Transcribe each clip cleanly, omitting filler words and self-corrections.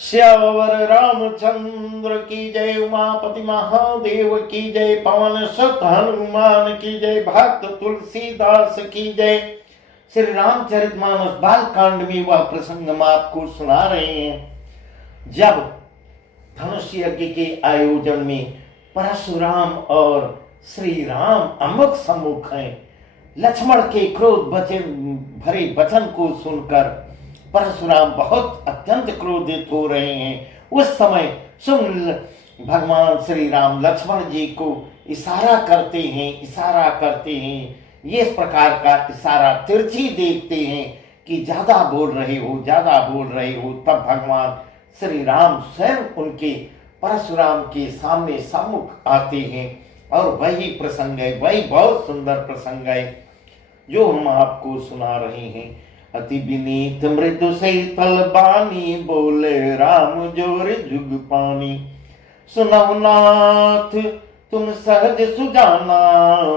श्यावर रामचंद्र की जय, उमापति महादेव की जय, पवन सुत हनुमान की जय, भक्त तुलसीदास की जय। श्री रामचरितमानस बालकांड में वह प्रसंग हम आपको सुना रहे हैं जब धनुष यज्ञ के आयोजन में परशुराम और श्री राम अमुख सम्मुख हैं। लक्ष्मण के क्रोध भरे वचन को सुनकर परशुराम बहुत अत्यंत क्रोधित हो रहे हैं। उस समय सुन भगवान श्री राम लक्ष्मण जी को इशारा करते हैं। ये इस प्रकार का इशारा तिरछी देखते हैं कि ज्यादा बोल रहे हो। तब भगवान श्री राम स्वयं उनके परशुराम के सामने सम्मुख आते हैं और वही प्रसंग है, वही बहुत सुंदर प्रसंग है जो हम आपको सुना रहे हैं। अति विनीत मृदु शीतल बानी, बोले राम जोर जुग पानी। सुनौ नाथ तुम सहज सुजाना,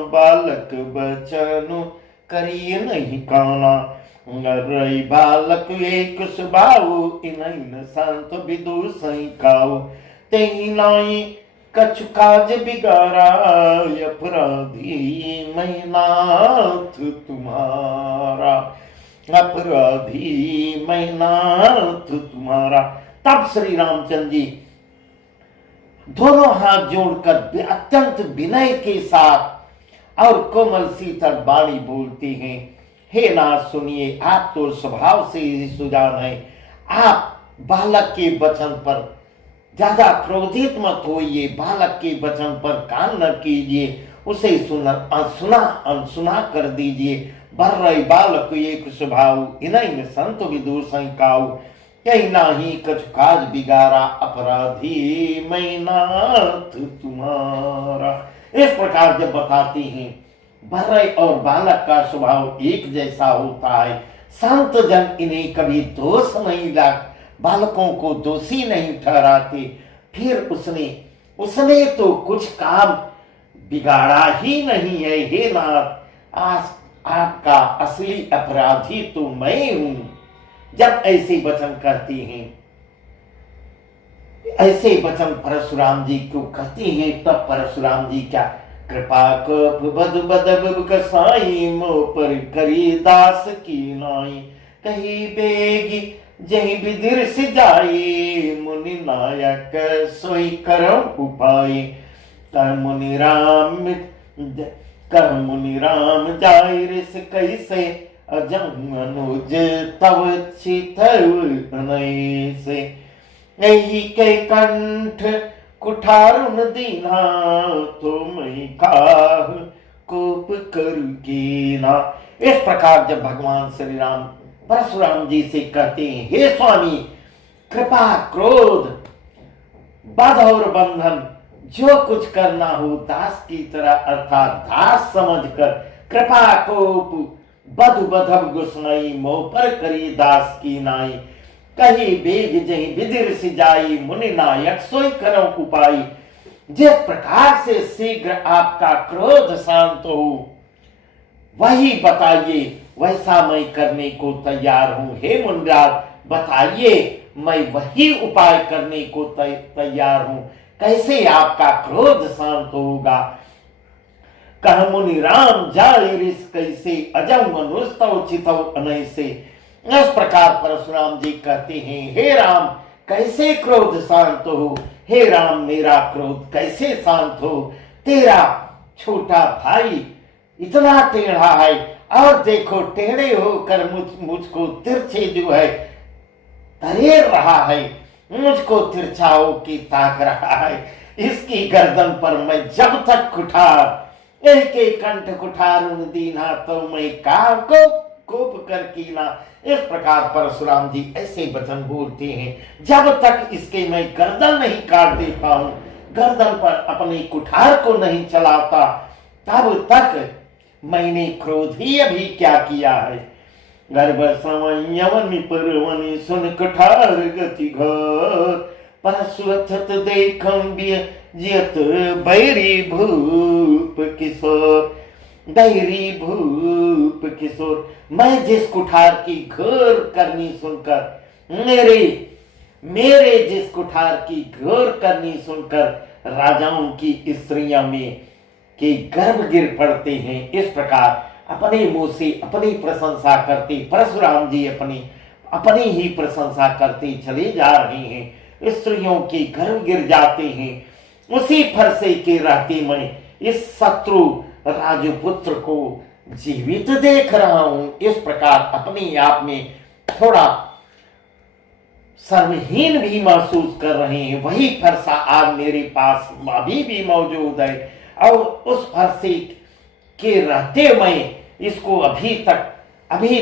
बालक बचनु करिए नहीं काना। रही बालक एक सुभाऊ, इन्हीं संत विदुषई काऊ। तेहि नाई कछु काज बिगाड़ा, अपराधी मैं नाथ तुम्हारा। अपराधी मैं नाथ तुम्हारा। तब श्री रामचंद्र जी दोनों हाथ जोड़कर अत्यंत विनय के साथ और कोमल शीतल वाणी बोलते हैं, हे नाथ सुनिए, आप तो स्वभाव से ही सुजान है। आप बालक के वचन पर ज्यादा क्रोधित मत होइए, बालक के वचन पर कान न कीजिए, उसे अनसुना कर दीजिए। बर रही बालक एक स्वभाव, इन्हीं संत विदुषई काऊ। कहीं नाही कछु काज बिगाड़ा, अपराधी मैं नाथ तुम्हारा। इस प्रकार जब बताते हैं, बर्रे और बालक का स्वभाव एक जैसा होता है। संत जन इन्हें कभी दोष नहीं लाग, बालकों को दोषी नहीं ठहराते। फिर उसने तो कुछ काम बिगाड़ा ही नहीं है। हे नाथ, आपका असली अपराधी तो मैं हूं। जब ऐसे वचन करते हैं, ऐसे वचन परशुराम जी को कहते हैं, तब परशुराम जी क्या कृपा बद कसाई, मोह पर करी दास की नाई। कही बेगी जही विदिर से जाई, मुनि नायक सोई करम उपाय। कर मुनि राम जाय ऋष कैसे, अजंग अनुज तव से। यही के कंठ कुठारुन दीना, तो मैं काह कोप कर कीना। इस प्रकार जब भगवान श्री राम परशुराम जी से कहते हैं, हे स्वामी, कृपा क्रोध बध और बंधन जो कुछ करना हो दास की तरह, अर्थात दास समझकर, कृपा कोप बध बधब गुस्साई, मोह पर करी दास की नाई। कही बेग जही विदिर से जाई, मुनि नायक सोई करो उपाय। जिस प्रकार से शीघ्र आपका क्रोध शांत हो वही बताइए, वैसा मैं करने को तैयार हूं। हे मुनिराज, बताइए, मैं वही उपाय करने को तैयार हूं। कैसे आपका क्रोध शांत होगा। कह मुनि राम जाय ऋष कैसे, अजम मनुस्तव चितव अनैसे। इस प्रकार परशुराम जी कहते हैं, हे राम, कैसे क्रोध शांत हो। हे राम, मेरा क्रोध कैसे शांत हो। तेरा छोटा भाई इतना टेढ़ा है, और देखो टेढ़े होकर मुझको तिरछे जो है तरेर रहा है, मुझको तिरछा होकर ताक रहा है। इसकी गर्दन पर मैं जब तक कुठार, एक एक कंठ कुठार दीना, तो मैं काह को कोप कर कीना। इस प्रकार परशुराम जी ऐसे वचन बोलते हैं, जब तक इसके मैं गर्दन नहीं काट देता हूं, गर्दन पर अपनी कुठार को नहीं चलाता, तब तक मैंने क्रोध ही अभी क्या किया है। गर्भ समयवनि परवनि, सुन कुठार गति घोर। परशुरथत देखम जियत बैरी भूप किशोर। बैरी भूप किशोर, मैं जिस कुठार की घोर करनी सुनकर मेरे मेरे जिस कुठार की घोर करनी सुनकर राजाओं की स्त्रियां में के गर्भ गिर पड़ते हैं। इस प्रकार अपने मुंह से अपनी प्रशंसा करते परशुराम जी अपनी ही प्रशंसा करते चले जा रहे हैं। स्त्रियों के गर्भ गिर जाते हैं। उसी फरसे के रहते मैं इस शत्रु राजपुत्र को जीवित देख रहा हूं। इस प्रकार अपने आप में थोड़ा सर्वहीन भी महसूस कर रहे हैं। वही फरसा आज मेरे पास अभी भी मौजूद है और उस फरसे के रहते मैं इसको अभी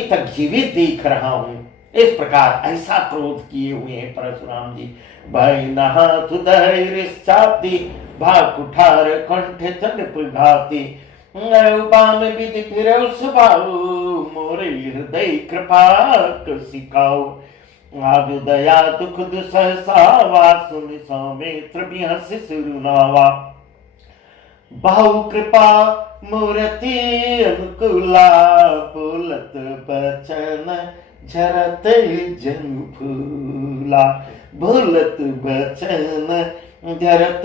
तक जीवित देख रहा हूं। इस प्रकार ऐसा क्रोध किए हुए हैं परशुराम जी। भाई नहात धैर्यश्चाति भा कुठार कंठ तनप घाति बाम विधि फिर सुभाऊ मोरे हृदय कृपा सिखाओ आग दया दुख दुसहसावा सुन सौमित्र बिहस सुरुनावा बहु कृपा मूर्ति अनुकूला बोलत बचन झरत जन फूला बोलत बचन झरत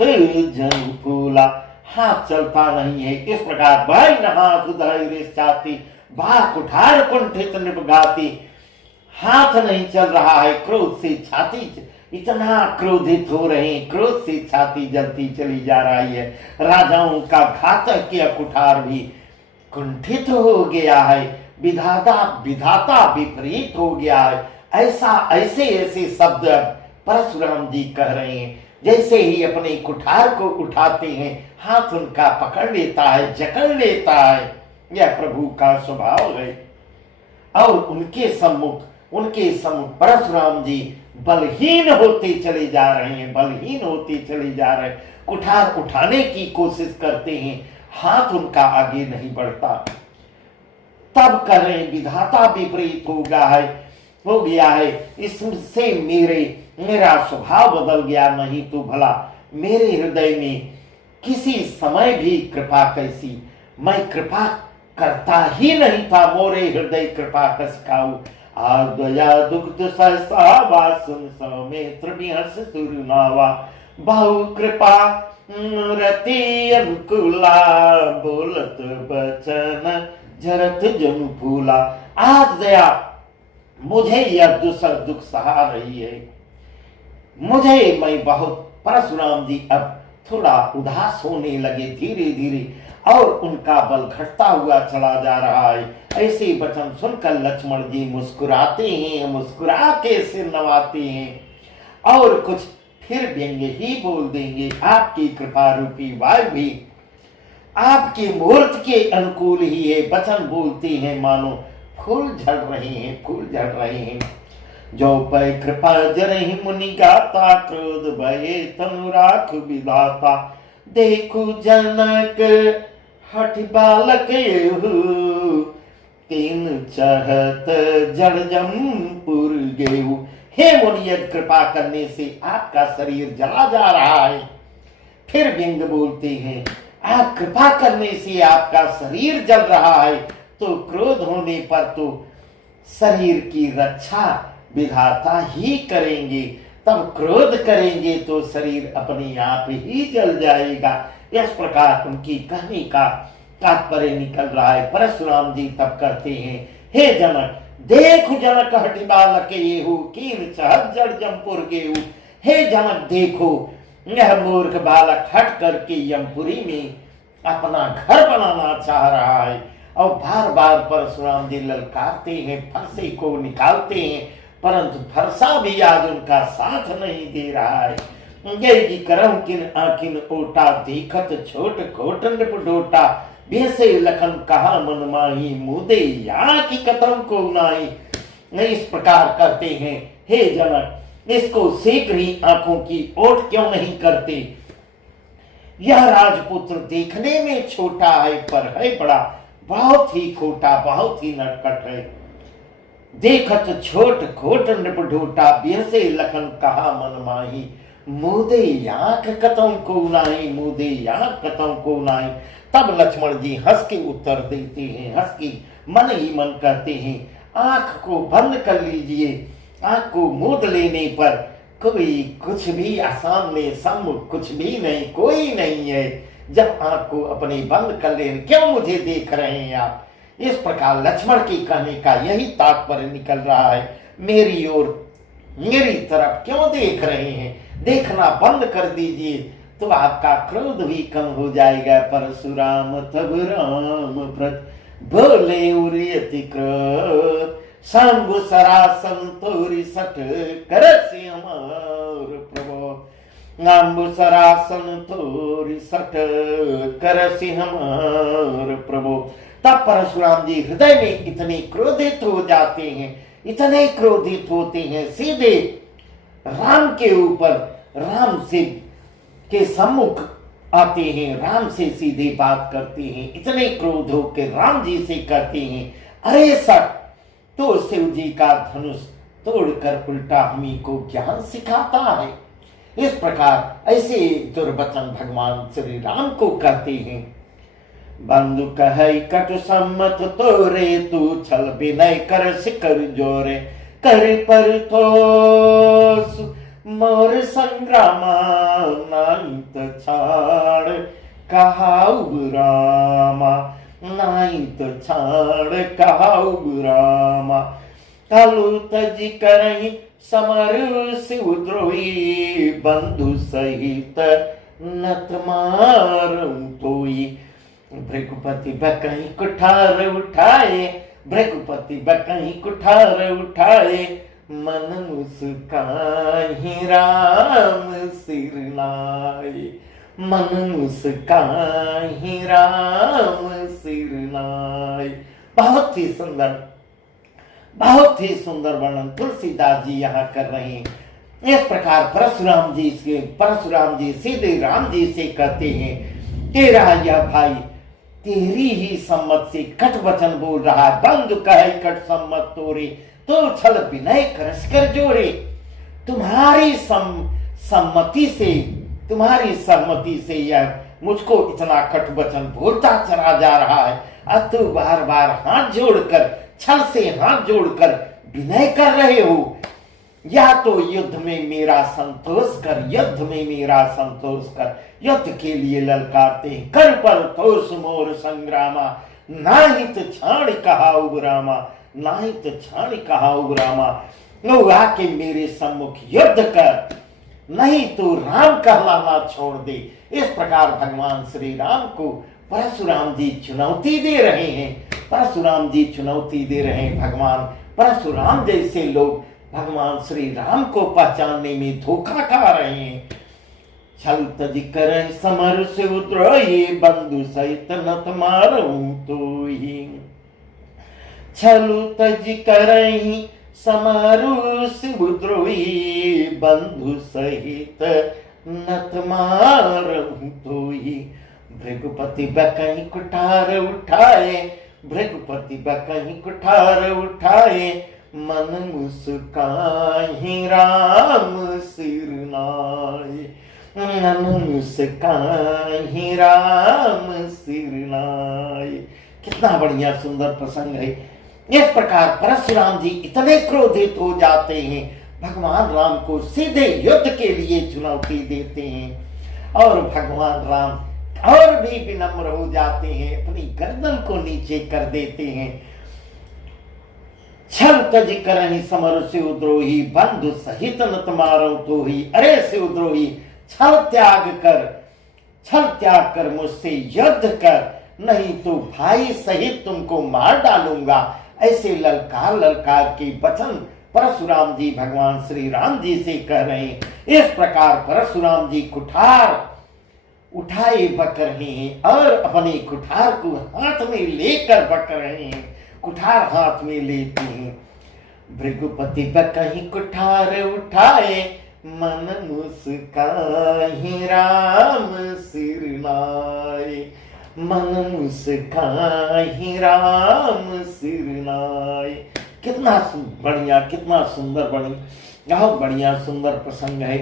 जन फूला। हाथ चलता नहीं है। इस प्रकार भाई हाथ धैर्य चाहती बा कुठार कुंठित निपगाती, हाथ नहीं चल रहा है। क्रोध से छाती इतना क्रोधित हो रहे हैं, क्रोध से छाती जलती चली जा रही है। राजाओं का घातक किया कुठार भी कुंठित हो गया है। विधाता विपरीत हो गया है। ऐसे शब्द परशुराम जी कह रहे हैं। जैसे ही अपने कुठार को उठाते हैं, हाथ उनका पकड़ लेता है, जकड़ लेता है। यह प्रभु का स्वभाव है। और उनके सम्मुख परशुराम जी बलहीन होते चले जा रहे हैं, बलहीन होते चले जा रहे हैं। कुठार उठाने की कोशिश करते हैं, हाथ उनका आगे नहीं बढ़ता। तब कर रहे विधाता विपरीत हो गया है। इससे मेरा स्वभाव बदल गया, नहीं तो भला मेरे हृदय में किसी समय भी कृपा कैसी, मैं कृपा करता ही नहीं था। मोरे हृदय कृपा कस खाऊ आ दया दुख सहसा सुन सौमित्र बिहस सुरुनावा बहु कृपा रति अनुकूला बोलत बचन झरत जन फूला। आज दया मुझे यह दूसर दुख सहा रही है। मैं बहुत परशुराम जी अब थोड़ा उदास होने लगे धीरे धीरे, और उनका बल घटता हुआ चला जा रहा है। ऐसे वचन सुनकर लक्ष्मण जी मुस्कुराते हैं, मुस्कुरा के सिर नवाते हैं और कुछ फिर व्यंग्य ही बोल देंगे। आपकी कृपा रूपी वायु भी आपके मूर्त के अनुकूल ही है। वचन बोलते हैं मानो फूल झड़ रहे हैं। जो पै कृपा जरहि मुनि गाता क्रोध भये तनु राख विधाता देखु जनक हठ बालक तीन चहत जड़जमपुर गेहू। हे मुनि, कृपा करने से आपका शरीर जला जा रहा है। फिर व्यंग बोलते हैं, आप कृपा करने से आपका शरीर जल रहा है, तो क्रोध होने पर तो शरीर की रक्षा विधाता ही करेंगे। तब क्रोध करेंगे तो शरीर अपने आप ही जल जाएगा। इस प्रकार उनकी कहने का तात्पर्य निकल रहा है। परशुराम जी तब करते हैं, हे जनक देखो जनक हठि बालक येहू कीन चहत जड़ जमपुर गेहू। हे जनक देखो, यह मूर्ख बालक हट करके यमपुरी में अपना घर बनाना चाह रहा है। और बार बार परशुराम जी ललकारते हैं, फरसे को निकालते हैं, परंतु फरसा भी आज उनका साथ नहीं दे रहा है। यही करम किन आकिन ओटा देखत छोट खोट निपडोटा बेसे लखन कहा मन माही मुदे यहाँ की कतम को नाई। इस प्रकार करते हैं, हे जनक इसको शीघ्र ही आंखों की ओट क्यों नहीं करते। यह राजपुत्र देखने में छोटा है पर है बड़ा, बहुत ही खोटा, बहुत ही नटखट है। देखत छोट खोट निपढोटा बेसे लखन कहा मन माही मुदे आंख कतम को नाई, मुदे आंख कतम को नाई। तब लक्ष्मण जी हंस के उत्तर देते हैं, हंस के मन ही मन कहते हैं, आंख को बंद कर लीजिए। आंख को मूंद लेने पर कोई कुछ भी सामने सम्मुख कुछ भी नहीं, कोई नहीं है। जब आंख को अपनी बंद कर ले, क्यों मुझे देख रहे हैं आप? इस प्रकार लक्ष्मण के कहने का यही तात्पर्य निकल रहा है। मेरी ओर, मेरी तरफ क्यों देख रहे हैं? देखना बंद कर दीजिए तो आपका क्रोध भी कम हो जाएगा। परशुराम तब राम प्रत बोले उरी अति क्रोध, शंभु सरासन तोरी सठ करसि अमर प्रभो। नाम्बु सरासन तोरी सठ करसि अमर प्रभु। तब परशुराम जी हृदय में इतने क्रोधित हो जाते हैं, इतने क्रोधित होते हैं, सीधे राम के ऊपर, राम से के सम्मुख आते हैं, राम से सीधे बात करते हैं। इतने क्रोध होकर राम जी से कहते हैं, अरे सट, तो शिव जी का धनुष तोड़कर उल्टा हमी को ज्ञान सिखाता है। इस प्रकार ऐसे दुर्वचन भगवान श्री राम को कहते हैं। बंधु कहे कटु सम्मत तोरे, तू छल विनय कर शिकर जोरे, कर पर तो मोर संग्रामा, नाइत छाड़ कहाउ रामा, नाइत छाड़ कहाउ रामा। कालू तजी करही समर शिव द्रोही, बंधु सहित नत मारं तोई। भृगुपति बकही कुठार उठाए, भृगुपति बकही कुठार उठाए, मन मुस्काहि राम सिर नाय, मन मुस्काहि राम सिर नाय। बहुत ही सुंदर, बहुत ही सुंदर वर्णन तुलसीदास जी यहाँ कर रहे हैं। इस प्रकार परशुराम जी सीधे राम जी से कहते हैं, तेरा यह भाई तेरी ही सम्मत से कट वचन बोल रहा है। बंधु कहे कट सम्मत तोरे, तो छल विनय कर जोरे। तुम्हारी सम्मति से, तुम्हारी सहमति से यह मुझको इतना कट वचन बोलता चला जा रहा है। अब तू बार बार हाथ जोड़कर, छल से हाथ जोड़कर विनय कर रहे हो। या तो युद्ध में मेरा संतोष कर, युद्ध में मेरा संतोष कर। युद्ध के लिए ललकारते कर पर तोष मोर संग्रामा, नाहित छाण कहाउ रामा, नाहित छाण कहाउ रामा। लो आके मेरे सम्मुख युद्ध कर, नहीं तो राम कहलाना छोड़ दे। इस प्रकार भगवान श्री राम को परशुराम जी चुनौती दे रहे हैं। परशुराम जी चुनौती दे रहे हैं। भगवान परशुराम जैसे लोग भगवान श्री राम को पहचानने में धोखा खा रहे हैं। छल तज करहि समर शिव द्रोही, बंधु सहित नत मारहु तोहि। छलु तज करहि समरु शिव द्रोही, बंधु सहित नत मारहु तोहि। भृगुपति बकहि कुठार उठाए, भृगुपति बकहि कुठार उठाए, मन मुस्काहि राम सिर नाय, मन मुस्काहि राम सिर नाय। कितना बढ़िया सुंदर प्रसंग है। इस प्रकार परशुराम जी इतने क्रोधित हो जाते हैं, भगवान राम को सीधे युद्ध के लिए चुनौती देते हैं। और भगवान राम और भी विनम्र हो जाते हैं, अपनी गर्दन को नीचे कर देते हैं। छल तज करहि समर शिवद्रोही, बंधु सहित नत मारहु तोहि। अरे शिवद्रोही, छल त्याग कर मुझसे युद्ध कर, नहीं तो भाई सहित तुमको मार डालूंगा। ऐसे ललकार ललकार के वचन परशुराम जी भगवान श्री राम जी से कह रहे हैं। इस प्रकार परशुराम जी कुठार उठाए बक रहे हैं और अपने कुठार को हाथ में लेकर बक रहे हैं। कुठार हाथ में लेते हैं। भृगुपति बकहि कुठार उठाए, मन मुस्काहि राम सिर नाय, मन मुस्काहि राम सिर नाय। कितना बढ़िया, कितना सुंदर, बहुत बढ़िया सुंदर प्रसंग है।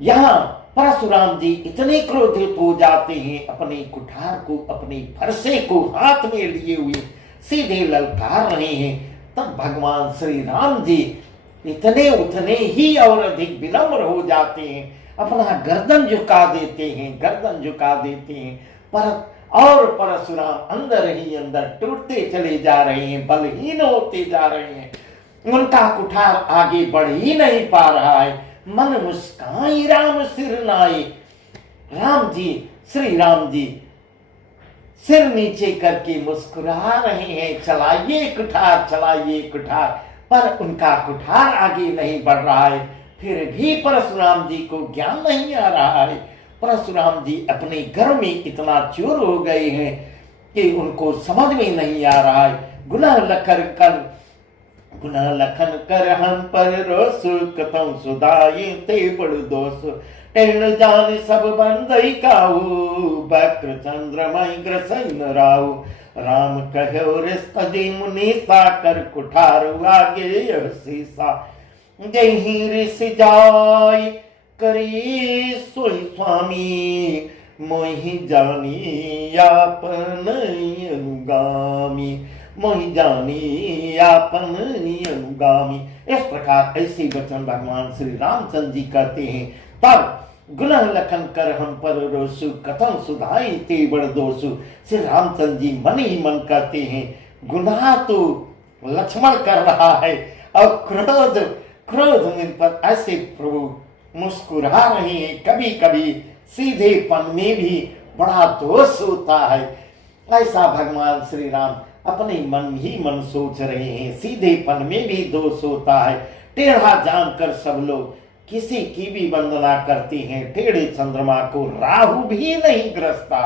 यहाँ परशुराम जी इतने क्रोधित हो जाते हैं, अपने कुठार को, अपने फरसे को हाथ में लिए हुए सीधे ललकार रहे हैं। तब भगवान श्री राम जी इतने उतने ही और अधिक विनम्र हो जाते हैं, अपना गर्दन झुका देते हैं, गर्दन झुका देते हैं। पर और परशुराम अंदर ही अंदर टूटते चले जा रहे हैं, बलहीन होते जा रहे हैं। उनका कुठार आगे बढ़ ही नहीं पा रहा है। मन मुस्काई राम सिर नाई, राम जी, श्री राम जी सिर नीचे करके मुस्कुरा रहे हैं, चलाइए कुठार, चलाइए कुठार। पर उनका कुठार आगे नहीं बढ़ रहा है। फिर भी परशुराम जी को ज्ञान नहीं आ रहा है। परशुराम जी अपने घर में इतना चूर हो गए हैं कि उनको समझ में नहीं आ रहा है। गुनाह लखन कर हम पर रोस, कतम सुदाई ते बड़ दोष। टेण जान सब बंदई काऊ, बक्र चंद्रमय ग्रसन राऊ। राम कहो रिस्तजी मुनि साकर, कुठार आगे यह सीसा। जही ऋष जाय करी सोई स्वामी, मोहि जानी आपन अनुगामी, मोहि जानी आपन अनुगामी। इस प्रकार ऐसे वचन भगवान श्री रामचंद्र जी कहते हैं। तब गुनाह लखन कर हम पर रोसु, कथम सुधाई ते बड़ दोषु। श्री रामचंद्र जी मन ही मन कहते हैं, गुनाह तो लक्ष्मण कर रहा है और क्रोध मुझ पर ऐसे प्रभु मुस्कुरा रहे हैं। कभी कभी सीधेपन में भी बड़ा दोष होता है। ऐसा भगवान श्री राम अपने मन ही मन सोच रहे हैं। सीधेपन में भी दोष होता है। टेढ़ा जानकर सब लोग किसी की भी वंदना करते हैं। टेढ़े चंद्रमा को राहु भी नहीं ग्रसता,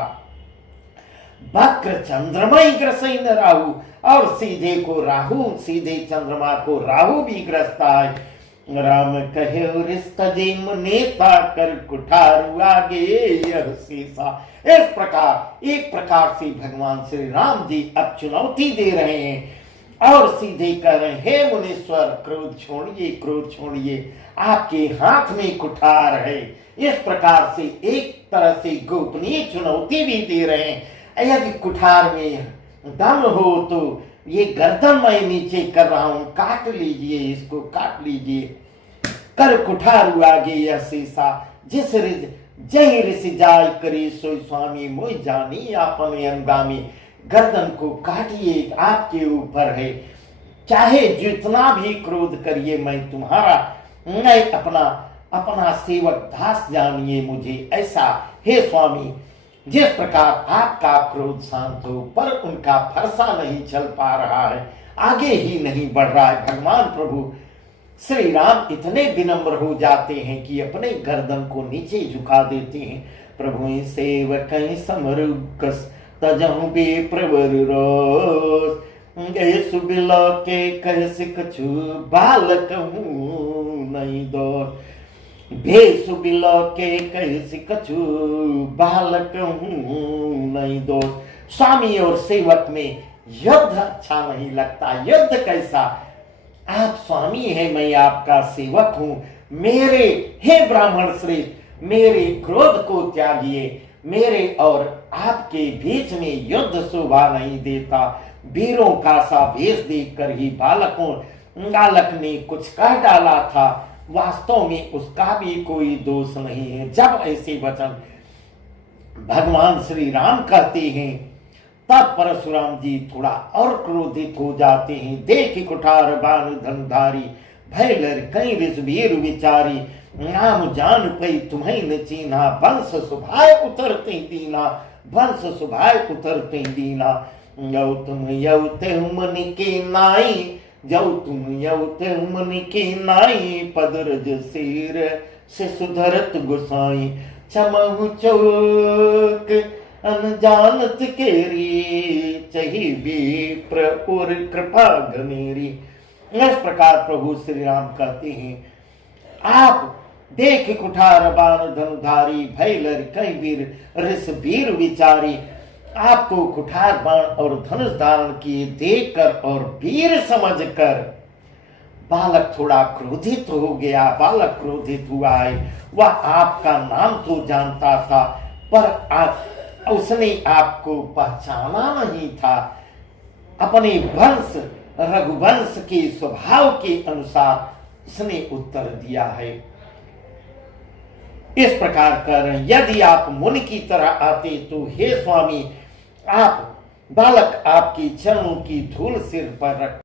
वक्र चंद्रमय ग्रसन राहु। और सीधे को राहु, सीधे चंद्रमा को राहु भी ग्रसता है। राम कहे रिस्तजी मुनि साकर, कुठार आगे यह सीसा। इस प्रकार एक प्रकार से भगवान श्री राम जी अब चुनौती दे रहे हैं और सीधे कह रहे हैं, हे मुनीश्वर क्रोध छोड़िए, क्रोध छोड़िए, आपके हाथ में कुठार है। इस प्रकार से एक तरह से गोपनीय चुनौती भी दे रहे हैं। यदि कुठार में दम हो तो ये गर्दन मैं नीचे कर रहा हूं, काट लीजिए, इसको काट लीजिए। कर कुठार आगे यह सीसा, जिस जय ऋषि जाय करी सोई स्वामी, मोहि जानी आपन अनुगामी। गर्दन को काटिए, आपके ऊपर है। चाहे जितना भी क्रोध करिए, मैं तुम्हारा, मैं अपना सेवक दास जानिए मुझे। ऐसा हे स्वामी, जिस प्रकार आपका क्रोध शांत हो, पर उनका फरसा नहीं चल पा रहा है, आगे ही नहीं बढ़ रहा है। भगवान प्रभु श्री राम इतने विनम्र हो जाते हैं कि अपने गर्दन को नीचे झुका देते हैं। प्रभु सेवक समरुकस, तजहु बे प्रवर रोस। सुबिला के कह सिकछु, बालक हूँ नहीं दोष। बेसुबिला के कह सिकछु, बालक हूँ नहीं दोष। स्वामी और सेवक में युद्ध अच्छा नहीं लगता। युद्ध कैसा? आप स्वामी हैं, मैं आपका सेवक हूं। मेरे, हे ब्राह्मण श्रेष्ठ, मेरे क्रोध को त्यागिए। मेरे और आपके बीच में युद्ध शोभा नहीं देता। वीरों का सा भेष देखकर ही बालक ने कुछ कह डाला था, वास्तव में उसका भी कोई दोष नहीं है। जब ऐसे वचन भगवान श्री राम कहते हैं, तब परशुराम जी थोड़ा और क्रोधित हो जाते हैं। देख कुठार बाण धनुधारी, भय लर कई वीर विचारी। नाम जान पई तुम्हें न चीन्हा, वंश सुभाय उतरते दीना, वंश सुभाय उतरते दीना। यौ तुम यौते मुनि की नाई, जौ तुम यौते मुनि की नाई। पदरज सिर से सुधरत गुसाई, चमहु चौक अनजानत केरी। चही विप्र और कृपा घनेरी। इस प्रकार प्रभु श्री राम कहते हैं, आप देख कुठार बाण धनुधारी, भय लर कई वीर विचारी। आपको कुठार बाण और धनुष धारण किए देखकर और वीर समझकर बालक थोड़ा क्रोधित हो गया। बालक क्रोधित हुआ है। वह आपका नाम तो जानता था, पर उसने आपको पहचाना नहीं था। अपने वंश रघुवंश के स्वभाव के अनुसार उसने उत्तर दिया है। इस प्रकार कर यदि आप मुनि की तरह आते तो हे स्वामी, आप बालक आपकी चरणों की धूल सिर पर रख